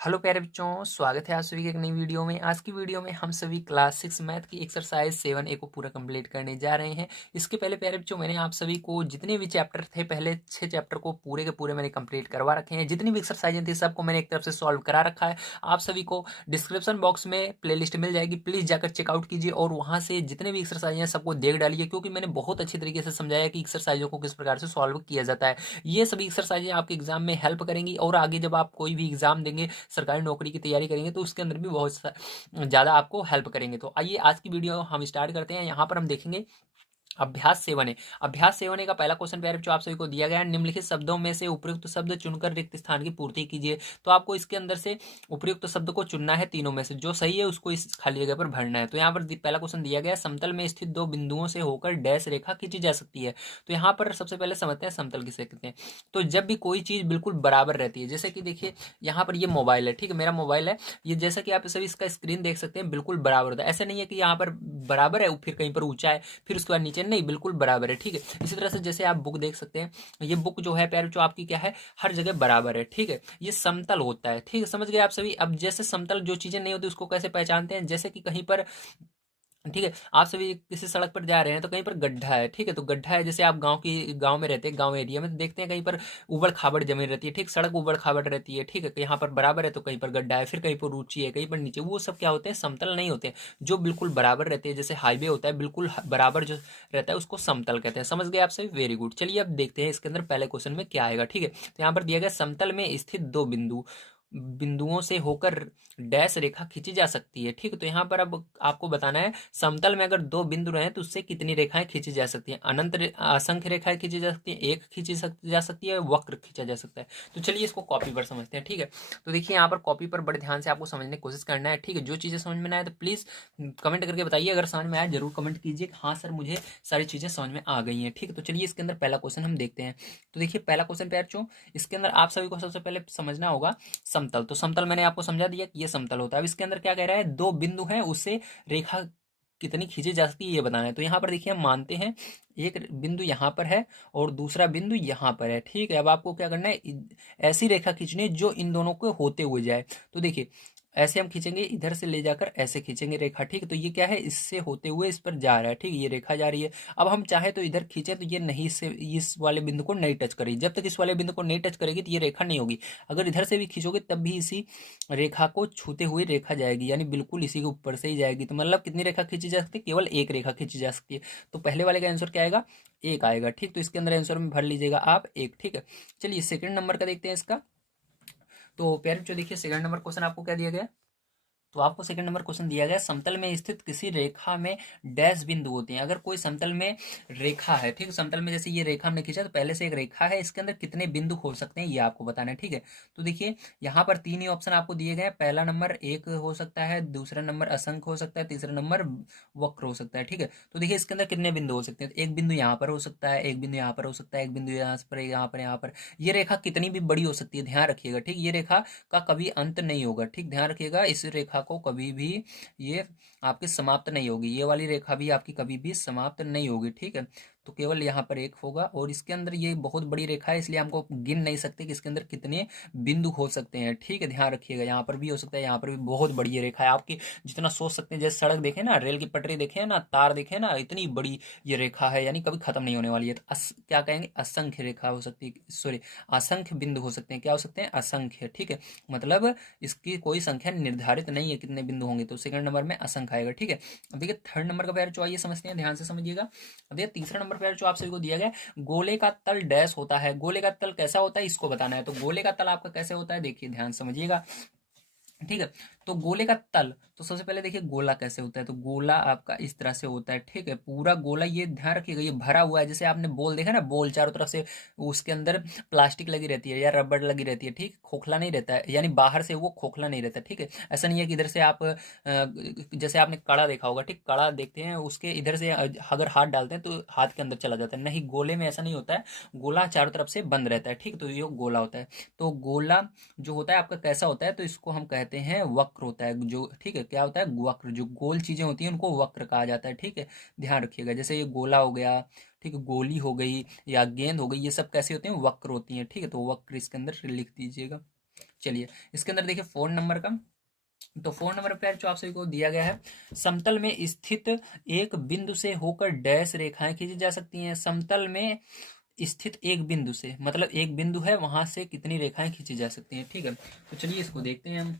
Hello प्यारे बच्चों, स्वागत है आप सभी के एक नई वीडियो में। आज की वीडियो में हम सभी क्लास 6 मैथ की एक्सरसाइज 7A को पूरा कंप्लीट करने जा रहे हैं। इसके पहले प्यारे बच्चों, मैंने आप सभी को जितने भी चैप्टर थे, पहले 6 चैप्टर को पूरे के पूरे मैंने कंप्लीट करवा रखे हैं। जितनी भी एक्सरसाइजें थी सबको मैंने एक तरफ से सॉल्व करा रखा है। आप सभी को डिस्क्रिप्शन बॉक्स में प्ले मिल जाएगी, प्लीज़ जाकर चेकआउट कीजिए और वहाँ से जितने भी एक्सरसाइज हैं सबको देख डालिए, क्योंकि मैंने बहुत अच्छी तरीके से समझाया कि एक्सरसाइजों को किस प्रकार से सॉल्व किया जाता है। ये सभी एक्सरसाइजें आपके एग्जाम में हेल्प करेंगी और आगे जब आप कोई भी एग्जाम देंगे, सरकारी नौकरी की तैयारी करेंगे, तो उसके अंदर भी बहुत ज़्यादा आपको हेल्प करेंगे। तो आइए आज की वीडियो हम स्टार्ट करते हैं। यहाँ पर हम देखेंगे अभ्यास 7A। अभ्यास 7A का पहला क्वेश्चन प्यारे बच्चों आप सभी को दिया गया है, निम्नलिखित शब्दों में से उपयुक्त शब्द चुनकर रिक्त स्थान की पूर्ति कीजिए। तो आपको इसके अंदर से उपयुक्त शब्द को चुनना है, तीनों में से जो सही है उसको इस खाली जगह पर भरना है। तो यहाँ पर पहला क्वेश्चन दिया गया है, समतल में स्थित दो बिंदुओं से होकर डैश रेखा खींची जा सकती है। तो यहाँ पर सबसे पहले समझते हैं समतल किसे कहते हैं। तो जब भी कोई चीज़ बिल्कुल बराबर रहती है, जैसे कि देखिए यहाँ पर ये मोबाइल है, ठीक है, मेरा मोबाइल है, ये जैसा कि आप सभी इसका स्क्रीन देख सकते हैं बिल्कुल बराबर होता है। ऐसा नहीं है कि यहाँ पर बराबर है फिर कहीं पर ऊंचा है फिर उसके बाद नीचे, नहीं, बिल्कुल बराबर है, ठीक है। इसी तरह से जैसे आप बुक देख सकते हैं, ये बुक जो है प्यारे जो आपकी क्या है, हर जगह बराबर है, ठीक है। ये समतल होता है, ठीक है, समझ गए आप सभी। अब जैसे समतल जो चीजें नहीं होती उसको कैसे पहचानते हैं, जैसे कि कहीं पर, ठीक है, आप सभी किसी सड़क पर जा रहे हैं तो कहीं पर गड्ढा है, ठीक है, तो गड्ढा है, जैसे आप गांव में रहते हैं, गांव एरिया में, तो देखते हैं कहीं पर उबड़ खाबड़ जमीन रहती है, ठीक, सड़क उबड़ खाबड़ रहती है, ठीक है, यहाँ पर बराबर है तो कहीं पर गड्ढा है, फिर कहीं पर ऊंची है, कहीं पर नीचे, वो सब क्या होते हैं, समतल नहीं होते। जो बिल्कुल बराबर रहते हैं, जैसे हाईवे होता है बिल्कुल बराबर जो रहता है उसको समतल कहते हैं। समझ गए आप सभी, वेरी गुड। चलिए अब देखते हैं इसके अंदर पहले क्वेश्चन में क्या आएगा, ठीक है। तो यहाँ पर दिया गया समतल में स्थित दो बिंदुओं से होकर डैश रेखा खींची जा सकती है, ठीक है। तो यहाँ पर अब आपको बताना है समतल में अगर दो बिंदु रहे तो उससे कितनी रेखाएं खींची जा सकती हैं। असंख्य रेखाएं खींची जा सकती हैं, एक जा सकती है, वक्र खींचा जा सकता है। तो चलिए इसको कॉपी पर समझते हैं, ठीक है। तो देखिए यहाँ पर कॉपी पर बड़े ध्यान से आपको समझने की कोशिश करना है, ठीक है। जो चीज़ें समझ में ना आए तो प्लीज़ कमेंट करके बताइए, अगर समझ में आए जरूर कमेंट कीजिए कि हाँ सर मुझे सारी चीज़ें समझ में आ गई हैं, ठीक है। तो चलिए इसके अंदर पहला क्वेश्चन हम देखते हैं। तो देखिए पहला क्वेश्चन प्यार चो, इसके अंदर आप सभी को सबसे पहले समझना होगा समतल। तो समतल मैंने आपको समझा दिया कि ये समतल होता है। अब इसके अंदर क्या कह रहा है, दो बिंदु हैं उससे रेखा कितनी खींची जा सकती है ये बताना है। तो यहाँ पर देखिए हम मानते हैं एक बिंदु यहाँ पर है और दूसरा बिंदु यहाँ पर है, ठीक है। अब आपको क्या करना है, ऐसी रेखा खींचनी है जो इन दोनों को होते हुए जाए। तो देखिए ऐसे हम खींचेंगे, इधर से ले जाकर ऐसे खींचेंगे रेखा, ठीक है। तो ये क्या है, इससे होते हुए इस पर जा रहा है, ठीक है, ये रेखा जा रही है। अब हम चाहे तो इधर खींचे तो ये नहीं, इससे इस वाले बिंदु को नहीं टच करेगी, जब तक इस वाले बिंदु को नहीं टच करेगी तो ये रेखा नहीं होगी। अगर इधर से भी खींचोगे तब भी इसी रेखा को छूते हुए रेखा जाएगी, यानी बिल्कुल इसी के ऊपर से ही जाएगी। तो मतलब कितनी रेखा खींची जा सकती है, केवल एक रेखा खींची जा सकती है। तो पहले वाले का आंसर क्या आएगा, एक आएगा, ठीक। तो इसके अंदर आंसर में भर लीजिएगा आप एक, ठीक है। चलिए सेकंड नंबर का देखते हैं इसका। तो प्यारे जो देखिए सेकंड नंबर क्वेश्चन आपको क्या दिया गया, तो आपको सेकंड नंबर क्वेश्चन दिया गया, समतल में स्थित किसी रेखा में डैश बिंदु होते हैं। अगर कोई समतल में रेखा है, ठीक, समतल में जैसे ये रेखा हमने खींचा तो पहले से एक रेखा है, इसके अंदर कितने बिंदु हो सकते हैं ये आपको बताना है, ठीक है। तो देखिए यहाँ पर तीन ही ऑप्शन आपको दिए गए हैं। पहला नंबर एक हो सकता है, दूसरा नंबर असंख्य हो सकता है, तीसरा नंबर वक्र हो सकता है, ठीक है। तो देखिए इसके अंदर कितने बिंदु हो सकते हैं, तो एक बिंदु यहाँ पर हो सकता है, एक बिंदु यहाँ पर हो सकता है, एक बिंदु यहाँ पर, यहाँ पर, यहाँ पर। ये रेखा कितनी भी बड़ी हो सकती है, ध्यान रखिएगा, ठीक। ये रेखा का कभी अंत नहीं होगा, ठीक, ध्यान रखिएगा। इस रेखा को कभी भी ये आपकी समाप्त नहीं होगी, ये वाली रेखा भी आपकी कभी भी समाप्त नहीं होगी, ठीक है। तो केवल यहाँ पर एक होगा और इसके अंदर ये बहुत बड़ी रेखा है, इसलिए हमको गिन नहीं सकते कि इसके अंदर कितने बिंदु हो सकते हैं, ठीक है। ध्यान रखिएगा, यहाँ पर भी हो सकता है, यहाँ पर भी। बहुत बड़ी ये रेखा है, आपकी जितना सोच सकते हैं। जैसे सड़क देखे ना, रेल की पटरी देखे ना, तार देखे ना, इतनी बड़ी ये रेखा है, यानी कभी खत्म नहीं होने वाली है। तो क्या कहेंगे, असंख्य रेखा हो सकती है, सॉरी, असंख्य बिंदु हो सकते हैं। क्या हो सकते हैं, असंख्य, ठीक है। मतलब इसकी कोई संख्या निर्धारित नहीं है कितने बिंदु होंगे, तो सेकंड नंबर में असंख्य आएगा, ठीक है। अब देखिए थर्ड नंबर का पैर जो आइए समझते हैं, ध्यान से समझिएगा। अब देखिए तीसरा नंबर पैर जो आप सभी को दिया गया, गोले का तल डैश होता है। गोले का तल कैसा होता है इसको बताना है। तो गोले का तल आपका कैसे होता है, देखिए ध्यान समझिएगा, ठीक है। तो गोले का तल, तो सबसे पहले देखिए गोला कैसे होता है। तो गोला आपका इस तरह से होता है, ठीक है। पूरा गोला, ये ध्यान रखिएगा, ये भरा हुआ है। जैसे आपने बॉल देखा ना, बॉल चारों तरफ से उसके अंदर प्लास्टिक लगी रहती है या रबड़ लगी रहती है, ठीक, खोखला नहीं रहता है, यानी बाहर से वो खोखला नहीं रहता, ठीक है। ऐसा नहीं है कि इधर से आप जैसे आपने कड़ा देखा होगा, ठीक, कड़ा देखते हैं उसके इधर से अगर हाथ डालते हैं तो हाथ के अंदर चला जाता है, नहीं, गोले में ऐसा नहीं होता है। गोला चारों तरफ से बंद रहता है, ठीक, तो ये गोला होता है। तो गोला जो होता है आपका कैसा होता है, तो इसको हम कहते हैं वक्र होता है, जो, ठीक है, क्या होता है, वक्र। जो गोल चीजें होती हैं उनको वक्र कहा जाता है, ठीक है। ध्यान रखिएगा, जैसे ये गोला हो गया, ठीक है, गोली हो गई या गेंद हो गई, ये सब कैसे होते हैं, वक्र होती हैं, ठीक है। तो वक्र इसके अंदर लिख दीजिएगा। चलिए इसके अंदर देखिए फोन नंबर का, तो फोन नंबर पर जो आप सभी को दिया गया है, समतल में स्थित एक बिंदु से होकर डैश रेखाएं खींची जा सकती हैं। समतल में स्थित एक बिंदु से, मतलब एक बिंदु है वहां से कितनी रेखाएं खींची जा सकती हैं। ठीक है, तो चलिए इसको देखते हैं हम।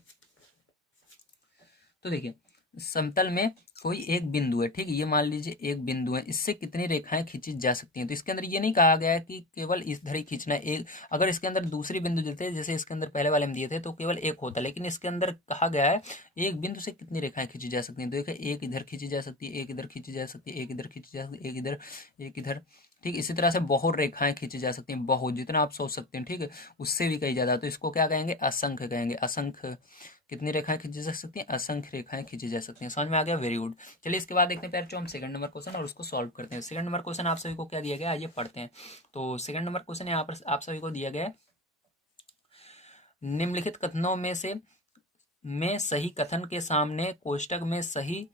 तो देखिए समतल में कोई एक बिंदु है, ठीक है, ये मान लीजिए एक बिंदु है, इससे कितनी रेखाएं खींची जा सकती हैं। तो इसके अंदर ये नहीं कहा गया है कि केवल इस धर ही खींचना है एक, अगर इसके अंदर दूसरी बिंदु देते हैं जैसे इसके अंदर पहले वाले में दिए थे तो केवल एक होता, लेकिन इसके अंदर कहा गया है एक बिंदु से कितनी रेखाएं खींची जा सकती हैं। तो देखिए एक इधर खींची जा सकती है, एक इधर खींची जा सकती है, एक इधर खींची जा सकती है, एक इधर, एक इधर। ठीक, इसी तरह से बहुत रेखाएं खींची जा सकती हैं, बहुत, जितना आप सोच सकते हैं। ठीक है, उससे भी कहीं ज्यादा, तो इसको क्या कहेंगे, असंख्य कहेंगे। असंख्य कितनी रेखाएं खींची जा सकती हैं, असंख्य रेखाएं खींची जा सकती हैं। समझ में आ गया, वेरी गुड। चलिए इसके बाद देखते हैं प्यार हम सेकंड नंबर क्वेश्चन और उसको सॉल्व करते हैं। सेकंड नंबर क्वेश्चन आप सभी को क्या दिया गया है, आइए पढ़ते हैं। तो सेकंड नंबर क्वेश्चन यहाँ पर आप सभी को दिया गया है, निम्नलिखित कथनों में सही कथन के सामने कोष्टक में सही,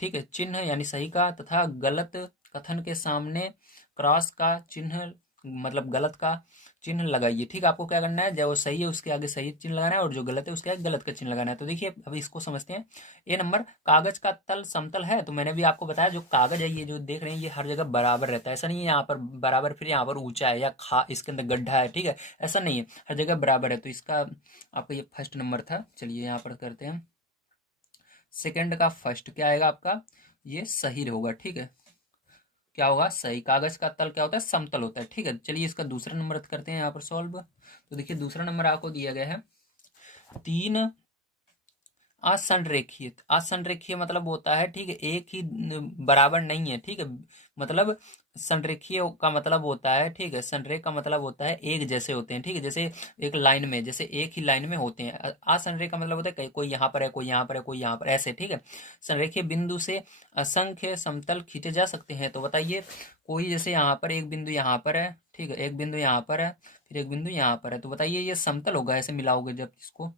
ठीक है, चिन्ह यानी सही का, तथा गलत कथन के सामने क्रॉस का चिन्ह, मतलब गलत का चिन्ह लगाइए। ठीक, आपको क्या करना है, जब वो सही है उसके आगे सही चिन्ह लगाना है और जो गलत है उसके आगे गलत का चिन्ह लगाना है। तो देखिए अभी इसको समझते हैं। ए नंबर, कागज का तल समतल है, तो मैंने भी आपको बताया जो कागज है ये जो देख रहे हैं ये हर जगह बराबर रहता है, ऐसा नहीं है यहाँ पर बराबर फिर यहाँ पर ऊंचा है या खा इसके अंदर गड्ढा है, ठीक है, ऐसा नहीं है, हर जगह बराबर है। तो इसका आपका ये फर्स्ट नंबर था। चलिए यहाँ पर करते हैं, सेकंड का फर्स्ट क्या आएगा आपका, ये सही होगा। ठीक है, क्या होगा, सही। कागज का तल क्या होता है, समतल होता है। ठीक है, चलिए इसका दूसरा नंबर करते हैं यहाँ पर सॉल्व। तो देखिए दूसरा नंबर आपको दिया गया है, तीन असंरेखीय। असंरेखीय मतलब होता है, ठीक है, एक ही बराबर नहीं है। ठीक है, मतलब संरेखीय का मतलब होता है, ठीक है, संरेख का मतलब होता है एक जैसे होते हैं। ठीक है, जैसे एक लाइन में, जैसे एक ही लाइन में होते हैं। असंरेख का मतलब होता है कोई यहाँ पर है, कोई यहाँ पर है, कोई यहाँ पर, ऐसे। ठीक है, संरेखीय बिंदु से असंख्य समतल खींचे जा सकते हैं। तो बताइए कोई, जैसे यहाँ पर एक बिंदु यहाँ पर है, ठीक है, एक बिंदु यहाँ पर है, फिर एक बिंदु यहाँ पर है, तो बताइए ये समतल होगा ऐसे मिलाओगे जब इसको,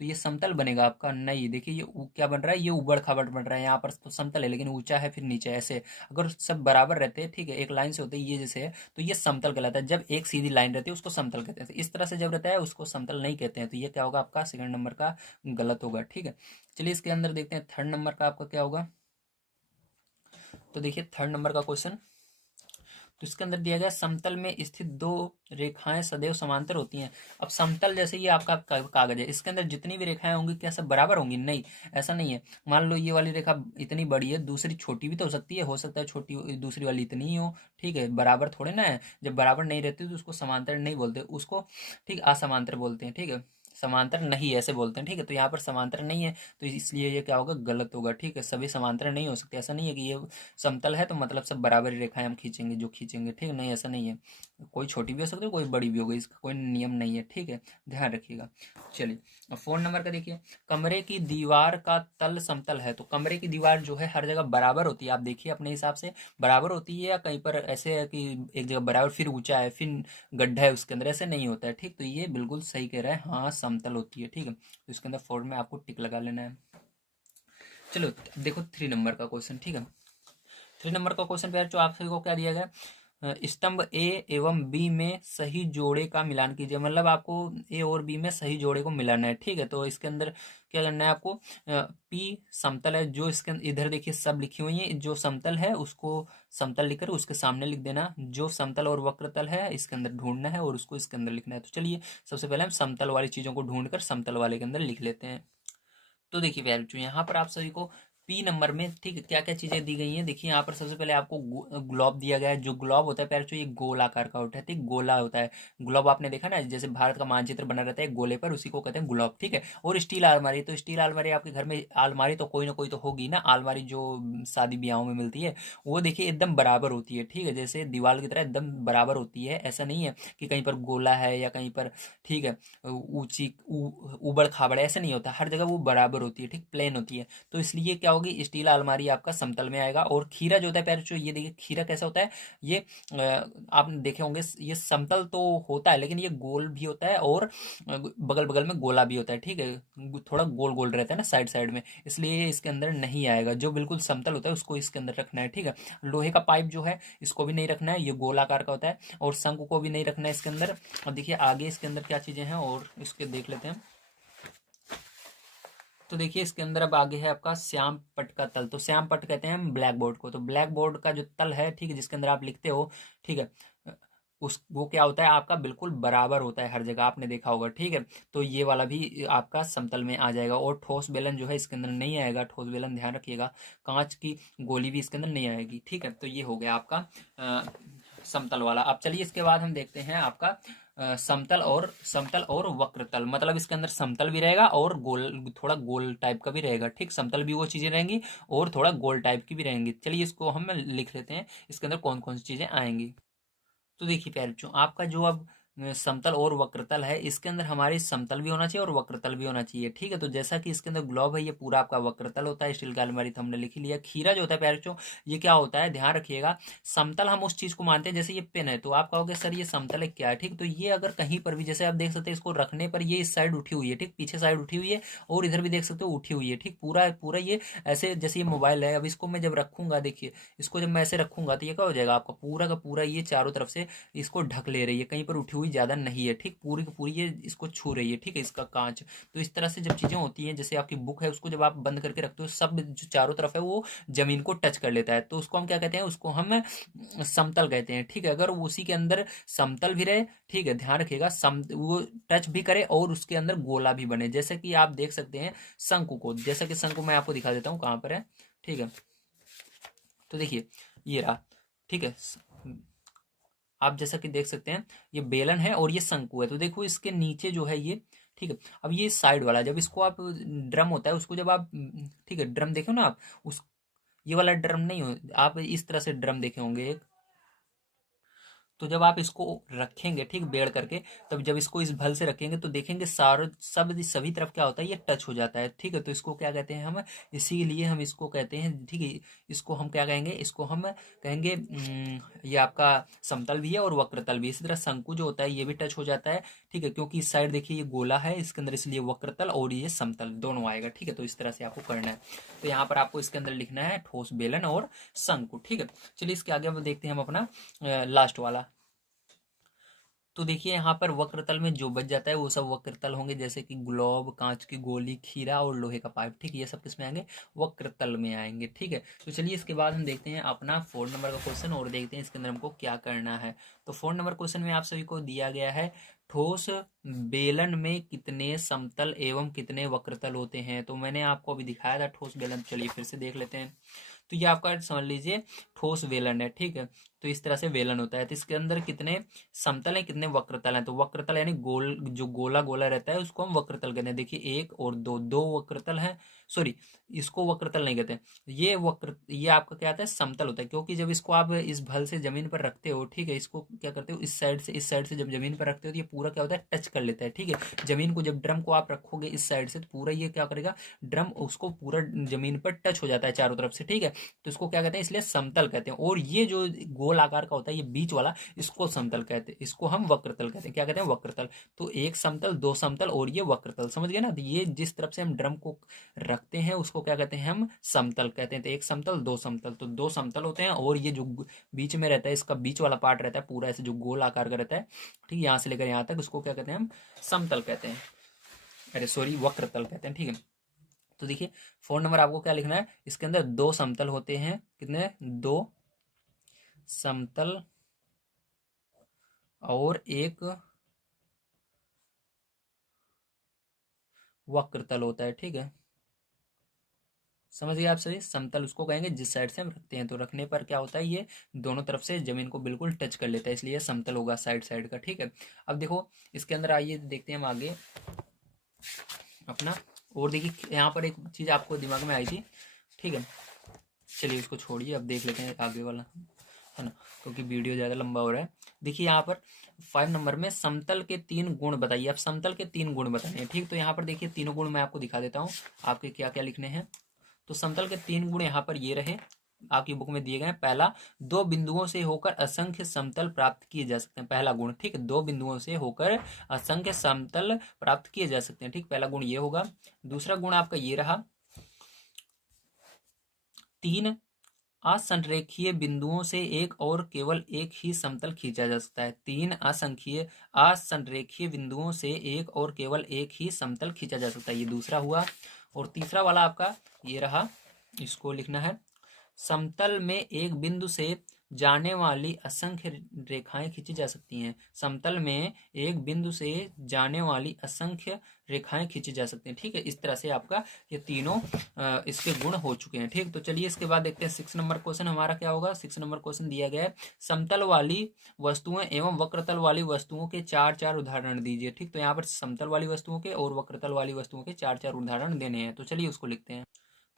तो ये समतल बनेगा आपका नहीं। देखिए ये क्या बन रहा है, ये उबड़ खाबड़ बन रहा है, यहाँ पर तो समतल है लेकिन ऊंचा है फिर नीचे ऐसे। अगर सब बराबर रहते हैं, ठीक है, एक लाइन से होते हैं ये जैसे है, तो ये समतल कहलाता है। जब एक सीधी लाइन रहती है उसको समतल कहते हैं, इस तरह से जब रहता है उसको समतल नहीं कहते हैं। तो ये क्या होगा आपका सेकंड नंबर का गलत होगा। ठीक है, चलिए इसके अंदर देखते हैं थर्ड नंबर का आपका क्या होगा। तो देखिए थर्ड नंबर का क्वेश्चन, तो इसके अंदर दिया गया, समतल में स्थित दो रेखाएं सदैव समांतर होती हैं। अब समतल जैसे ये आपका कागज है, इसके अंदर जितनी भी रेखाएं होंगी क्या सब बराबर होंगी, नहीं, ऐसा नहीं है। मान लो ये वाली रेखा इतनी बड़ी है, दूसरी छोटी भी तो हो सकता है छोटी दूसरी वाली इतनी ही हो। ठीक है, बराबर थोड़े ना है, जब बराबर नहीं रहती तो उसको समांतर नहीं बोलते, उसको ठीक असमांतर बोलते हैं। ठीक है, समांतर नहीं ऐसे बोलते हैं। ठीक है, तो यहाँ पर समांतर नहीं है तो इसलिए ये क्या होगा, गलत होगा। ठीक है, सभी समांतर नहीं हो सकते, ऐसा नहीं है कि ये समतल है तो मतलब सब बराबर ही रेखाएं हम खींचेंगे जो खींचेंगे। ठीक है, नहीं ऐसा नहीं है, कोई छोटी भी हो सकती है कोई बड़ी भी होगी, इसका कोई नियम नहीं है। ठीक है, ध्यान रखिएगा। चलिए अब फोन नंबर का देखिए, कमरे की दीवार का तल समतल है, तो कमरे की दीवार जो है हर जगह बराबर होती है, आप देखिए अपने हिसाब से बराबर होती है, या कहीं पर ऐसे है कि एक जगह बराबर फिर ऊंचा है फिर गड्ढा है उसके अंदर, ऐसे नहीं होता है। ठीक, तो ये बिल्कुल सही कह रहा है, हाँ समतल होती है। ठीक है, तो इसके अंदर फोर में आपको टिक लगा लेना है। चलो अब देखो थ्री नंबर का क्वेश्चन। ठीक है, थ्री नंबर का क्वेश्चन पे जो आप सभी को क्या दिया गया, स्तंभ ए एवं बी में सही जोड़े का मिलान कीजिए, मतलब आपको ए और बी में सही जोड़े को मिलाना है। ठीक है, तो इसके अंदर क्या करना है आपको, पी समतल है, जो इसके इधर देखिए सब लिखी हुई है, जो समतल है उसको समतल लिखकर उसके सामने लिख देना, जो समतल और वक्रतल है इसके अंदर ढूंढना है और उसको इसके अंदर लिखना है। तो चलिए सबसे पहले हम समतल वाली चीजों को ढूंढकर समतल वाले के अंदर लिख लेते हैं। तो देखिए वैल्यू यहाँ पर आप सभी को पी नंबर में, ठीक है, क्या क्या चीजें दी गई हैं। देखिए यहाँ पर सबसे पहले आपको ग्लोब दिया गया है, जो ग्लोब होता है प्यारे बच्चों ये गोल आकार का होता है, ठीक, गोला होता है ग्लोब। आपने देखा ना जैसे भारत का मानचित्र बना रहता है गोले पर, उसी को कहते हैं ग्लोब। ठीक है, और स्टील आलमारी, तो स्टील आलमारी आपके घर में आलमारी तो कोई ना कोई तो होगी ना, आलमारी जो शादी ब्याहों में मिलती है वो देखिए एकदम बराबर होती है। ठीक है, जैसे दीवार की तरह एकदम बराबर होती है, ऐसा नहीं है कि कहीं पर गोला है या कहीं पर, ठीक है, ऊंची उबड़ खाबड़, ऐसे नहीं होता, हर जगह वो बराबर होती है, ठीक, प्लेन होती है। तो इसलिए क्या होगी, स्टील अलमारी आपका समतल में आएगा। और खीरा जो होता है प्यारे, ये देखिए खीरा कैसा होता है, ये आपने देखे होंगे, ये समतल तो होता है लेकिन ये गोल भी होता है और बगल बगल में गोला भी होता है। ठीक है, थोड़ा गोल गोल रहता है ना साइड साइड में, इसलिए ये इसके अंदर नहीं आएगा। जो बिल्कुल समतल होता है उसको इसके अंदर रखना है। ठीक है, लोहे का पाइप जो है इसको भी नहीं रखना है, ये गोल आकार का होता है, और शंकु को भी नहीं रखना है इसके अंदर। और देखिए आगे इसके अंदर क्या चीजें हैं और इसके देख लेते हैं। तो देखिए इसके अंदर अब आगे है आपका श्याम पट का तल। तो श्याम पट कहते हैं हम ब्लैक बोर्ड को। तो ब्लैक बोर्ड का जो तल है, ठीक है, जिसके अंदर आप लिखते हो, ठीक है, उस वो क्या होता है आपका, बिल्कुल बराबर होता है हर जगह, आपने देखा होगा, ठीक है। तो ये वाला भी आपका समतल में आ जाएगा। और ठोस बेलन जो है इसके अंदर नहीं आएगा, ठोस बेलन ध्यान रखिएगा। कांच की गोली भी इसके अंदर नहीं आएगी, ठीक है। तो ये हो गया आपका समतल वाला। अब चलिए इसके बाद हम देखते हैं आपका समतल और वक्रतल। मतलब इसके अंदर समतल भी रहेगा और गोल, थोड़ा गोल टाइप का भी रहेगा, ठीक। समतल भी वो चीजें रहेंगी और थोड़ा गोल टाइप की भी रहेंगी। चलिए इसको हम लिख लेते हैं, इसके अंदर कौन कौन सी चीजें आएंगी। तो देखिए प्यारे बच्चों, आपका जो अब समतल और वक्रतल है, इसके अंदर हमारी समतल भी होना चाहिए और वक्रतल भी होना चाहिए, ठीक है। तो जैसा कि इसके अंदर ग्लोब है, ये पूरा आपका वक्रतल होता है। स्टील का अलमारी तो हमने लिख ही लिया। खीरा जो होता है प्यारे बच्चों, ये क्या होता है, ध्यान रखिएगा। समतल हम उस चीज को मानते हैं, जैसे ये पेन है, तो आप कहोगे सर ये समतल है क्या है, ठीक। तो ये अगर कहीं पर भी, जैसे आप देख सकते हैं, इसको रखने पर ये इस साइड उठी हुई है, ठीक, पीछे साइड उठी हुई है, और इधर भी देख सकते हो उठी हुई है, ठीक। पूरा पूरा ये ऐसे, जैसे ये मोबाइल है, अब इसको मैं जब रखूंगा, देखिए इसको जब मैं ऐसे रखूंगा, तो ये क्या हो जाएगा आपका पूरा का पूरा, ये चारों तरफ से इसको ढक ले रही है, कहीं पर उठी हुई ज्यादा नहीं है, ठीक। पूरी की पूरी ये इसको छू रही है, ठीक है, इसका कांच। तो इस तरह से जब चीजें होती हैं, जैसे आपकी बुक है, उसको जब आप बंद करके रखते हो, सब जो चारों तरफ है वो जमीन को टच कर लेता है, तो उसको हम क्या कहते हैं, उसको हम समतल कहते हैं, ठीक है। अगर उसी के अंदर समतल भी रहे, ठीक है, ध्यान रखिएगा, वो टच भी करे और उसके अंदर गोला भी बने, जैसे कि आप देख सकते हैं शंकु को। जैसा कि शंकु मैं आपको दिखा देता हूँ कहाँ पर है, ठीक है। तो देखिए ये रहा, ठीक है। आप जैसा कि देख सकते हैं, ये बेलन है और ये शंकु है। तो देखो इसके नीचे जो है ये, ठीक है। अब ये साइड वाला, जब इसको आप, ड्रम होता है, उसको जब आप, ठीक है, ड्रम देखो ना आप, उस, ये वाला ड्रम नहीं हो, आप इस तरह से ड्रम देखे होंगे एक। तो जब आप इसको रखेंगे, ठीक, बेड़ करके, तब जब इसको इस भल से रखेंगे, तो देखेंगे सारे सब सभी तरफ क्या होता है, ये टच हो जाता है, ठीक है। तो इसको क्या कहते हैं हम, इसीलिए हम इसको कहते हैं, ठीक है। इसको हम क्या कहेंगे, इसको हम कहेंगे ये आपका समतल भी है और वक्रतल भी। इसी तरह शंकु जो होता है ये भी टच हो जाता है, ठीक है, क्योंकि इस साइड देखिए ये गोला है इसके अंदर, इसलिए वक्रतल और ये समतल दोनों आएगा, ठीक है। तो इस तरह से आपको करना है। तो यहाँ पर आपको इसके अंदर लिखना है ठोस बेलन और शंकु, ठीक है। चलिए इसके आगे हम देखते हैं हम अपना लास्ट वाला। तो देखिए यहाँ पर वक्रतल में जो बच जाता है वो सब वक्रतल होंगे, जैसे कि ग्लोब, कांच की गोली, खीरा और लोहे का पाइप, ठीक है। ये सब किस में आएंगे, वक्रतल में आएंगे, ठीक है। तो चलिए इसके बाद हम देखते हैं अपना 4 नंबर का क्वेश्चन और देखते हैं इसके अंदर हमको क्या करना है। तो 4 नंबर क्वेश्चन में आप सभी को दिया गया है, ठोस बेलन में कितने समतल एवं कितने वक्रतल होते हैं। तो मैंने आपको अभी दिखाया था ठोस बेलन, चलिए फिर से देख लेते हैं। तो ये आपका समझ लीजिए ठोस वेलन है, ठीक है। तो इस तरह से वेलन होता है। तो इसके अंदर कितने समतल है, कितने वक्रतल हैं। तो वक्रतल यानी गोल, जो गोला गोला रहता है उसको हम वक्रतल कहते हैं। देखिए एक और दो, दो वक्रतल हैं, सॉरी, इसको वक्रतल नहीं कहते। ये आपका क्या आता है, समतल होता है, क्योंकि जब इसको आप इस भल से जमीन पर रखते हो, ठीक है, इसको क्या करते हो, इस साइड से जब जमीन पर रखते हो, तो ये पूरा क्या होता है, टच कर लेता है, ठीक है, जमीन को। जब ड्रम को आप रखोगे इस साइड से, तो पूरा ये क्या करेगा, ड्रम उसको पूरा जमीन पर टच हो जाता है चारों तरफ से, ठीक है। तो इसको क्या कहते हैं, इसलिए समतल कहते हैं। और ये जो गोल आकार का होता है, ये बीच वाला, इसको समतल कहते हैं, इसको हम वक्रतल कहते हैं। क्या कहते हैं, वक्रतल। तो एक समतल, दो समतल और ये वक्रतल, समझ गए ना। तो ये जिस तरफ से हम ड्रम को रखते हैं उसको क्या कहते हैं, हम समतल कहते हैं। तो एक समतल, दो समतल, तो दो समतल होते हैं। और ये जो बीच में रहता है, इसका बीच वाला पार्ट रहता है पूरा ऐसे जो गोल आकार का रहता है, ठीक है, यहाँ से लेकर यहाँ तक, उसको क्या कहते हैं, हम समतल कहते हैं, अरे सॉरी, वक्रतल कहते हैं, ठीक है। तो देखिए 4 नंबर आपको क्या लिखना है, इसके अंदर दो समतल होते हैं, कितने, दो समतल और एक वक्रतल होता है, ठीक है। समझ गए आप सभी। समतल उसको कहेंगे जिस साइड से हम रखते हैं, तो रखने पर क्या होता है, ये दोनों तरफ से जमीन को बिल्कुल टच कर लेता है, इसलिए समतल होगा साइड साइड का, ठीक है। अब देखो इसके अंदर आइए देखते हैं हम आगे अपना। और देखिए यहाँ पर एक चीज आपको दिमाग में आई थी, ठीक है। चलिए इसको छोड़िए, अब देख लेते हैं आगे वाला, है ना, क्योंकि वीडियो ज़्यादा लंबा हो रहा है। देखिए यहाँ पर 5 नंबर में समतल के 3 गुण बताइए। अब समतल के 3 गुण बताने हैं, ठीक। तो यहाँ पर देखिए तीनों गुण मैं आपको दिखा देता हूँ, आपके क्या क्या लिखने हैं। तो समतल के 3 गुण यहाँ पर ये रहे, आपकी बुक में दिए गए हैं। पहला, दो बिंदुओं से होकर असंख्य समतल प्राप्त किए जा सकते हैं, पहला गुण, ठीक है। दो बिंदुओं से होकर असंख्य समतल प्राप्त किए जा सकते हैं, ठीक, पहला गुण ये होगा। दूसरा गुण आपका ये रहा, 3 असंरेखीय बिंदुओं से एक और केवल एक ही समतल खींचा जा सकता है। 3 असंरेखीय बिंदुओं से एक और केवल एक ही समतल खींचा जा सकता है, ये दूसरा हुआ। और तीसरा वाला आपका ये रहा, इसको लिखना है। समतल में एक बिंदु से जाने वाली असंख्य रेखाएं खींची जा सकती हैं। समतल में एक बिंदु से जाने वाली असंख्य रेखाएं खींची जा सकती हैं। ठीक है, इस तरह से आपका ये तीनों इसके गुण हो चुके हैं। ठीक, तो चलिए इसके बाद देखते हैं 6 नंबर क्वेश्चन हमारा क्या होगा। 6 नंबर क्वेश्चन दिया गया है, समतल वाली वस्तुएं एवं वक्रतल वाली वस्तुओं के 4-4 उदाहरण दीजिए। ठीक, तो यहाँ पर समतल वाली वस्तुओं के और वक्रतल वाली वस्तुओं के 4-4 उदाहरण देने हैं। तो चलिए उसको लिखते हैं।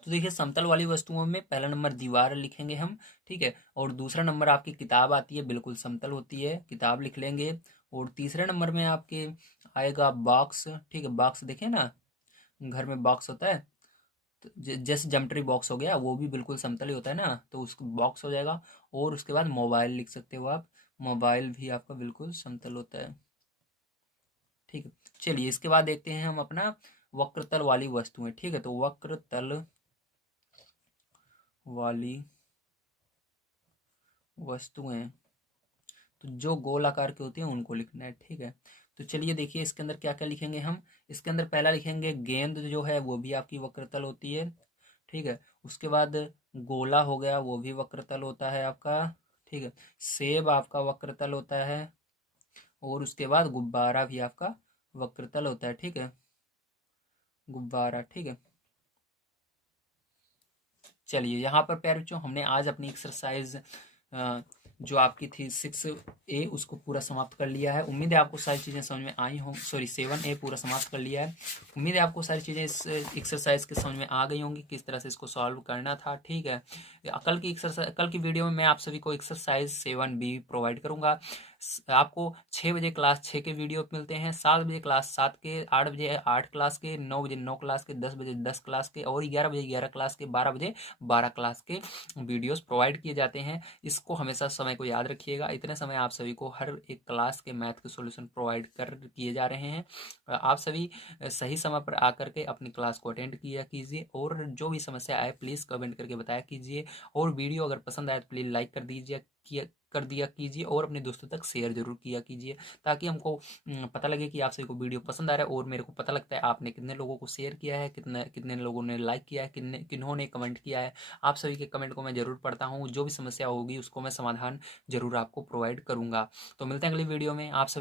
तो देखिए, समतल वाली वस्तुओं में पहला नंबर दीवार लिखेंगे हम। ठीक है, और दूसरा नंबर आपकी किताब आती है, बिल्कुल समतल होती है, किताब लिख लेंगे। और तीसरे नंबर में आपके आएगा बॉक्स। ठीक है, बॉक्स देखें ना, घर में बॉक्स होता है, तो जैसे जमेट्री बॉक्स हो गया, वो भी बिल्कुल समतल ही होता है ना, तो उसको बॉक्स हो जाएगा। और उसके बाद मोबाइल लिख सकते हो आप, मोबाइल भी आपका बिल्कुल समतल होता है। ठीक है, चलिए इसके बाद देखते हैं हम अपना वक्रतल वाली वस्तुएं। ठीक है, तो वक्रतल वाली वस्तुएं, तो जो गोल आकार की होती हैं उनको लिखना है। ठीक है, तो चलिए देखिए इसके अंदर क्या क्या लिखेंगे हम। इसके अंदर पहला लिखेंगे गेंद, जो है वो भी आपकी वक्रतल होती है। ठीक है, उसके बाद गोला हो गया, वो भी वक्रतल होता है आपका। ठीक है, सेब आपका वक्रतल होता है। और उसके बाद गुब्बारा भी आपका वक्रतल होता है। ठीक है, गुब्बारा। ठीक है, चलिए यहाँ पर प्यारे बच्चों हमने आज अपनी एक्सरसाइज जो आपकी थी 6A उसको पूरा समाप्त कर लिया है। उम्मीद है आपको सारी चीज़ें समझ में आई हों। सॉरी, 7A पूरा समाप्त कर लिया है। उम्मीद है आपको सारी चीज़ें इस एक्सरसाइज के समझ में आ गई होंगी, किस तरह से इसको सॉल्व करना था। ठीक है, कल की एक्सरसाइज, कल की वीडियो में मैं आप सभी को एक्सरसाइज 7B प्रोवाइड करूंगा। आपको 6 बजे क्लास 6 के वीडियो मिलते हैं, 7 बजे क्लास 7 के, 8 बजे 8 क्लास के, 9 बजे 9 क्लास के, 10 बजे 10 क्लास के, और 11 बजे 11 क्लास के, 12 बजे 12 क्लास के वीडियोस प्रोवाइड किए जाते हैं। इसको हमेशा समय को याद रखिएगा, इतने समय आप सभी को हर एक क्लास के मैथ के सॉल्यूशन प्रोवाइड कर किए जा रहे हैं। आप सभी सही समय पर आकर के अपनी क्लास को अटेंड किया कीजिए, और जो भी समस्या आए प्लीज़ कमेंट करके बताया कीजिए। और वीडियो अगर पसंद आए तो प्लीज़ लाइक कर दीजिए, कर दिया कीजिए, और अपने दोस्तों तक शेयर जरूर किया कीजिए, ताकि हमको पता लगे कि आप सभी को वीडियो पसंद आ रहा है। और मेरे को पता लगता है आपने कितने लोगों को शेयर किया है, कितने कितने लोगों ने लाइक किया है, किन्होंने कमेंट किया है। आप सभी के कमेंट को मैं जरूर पढ़ता हूँ, जो भी समस्या होगी उसको मैं समाधान जरूर आपको प्रोवाइड करूंगा। तो मिलते हैं अगली वीडियो में। आप सभी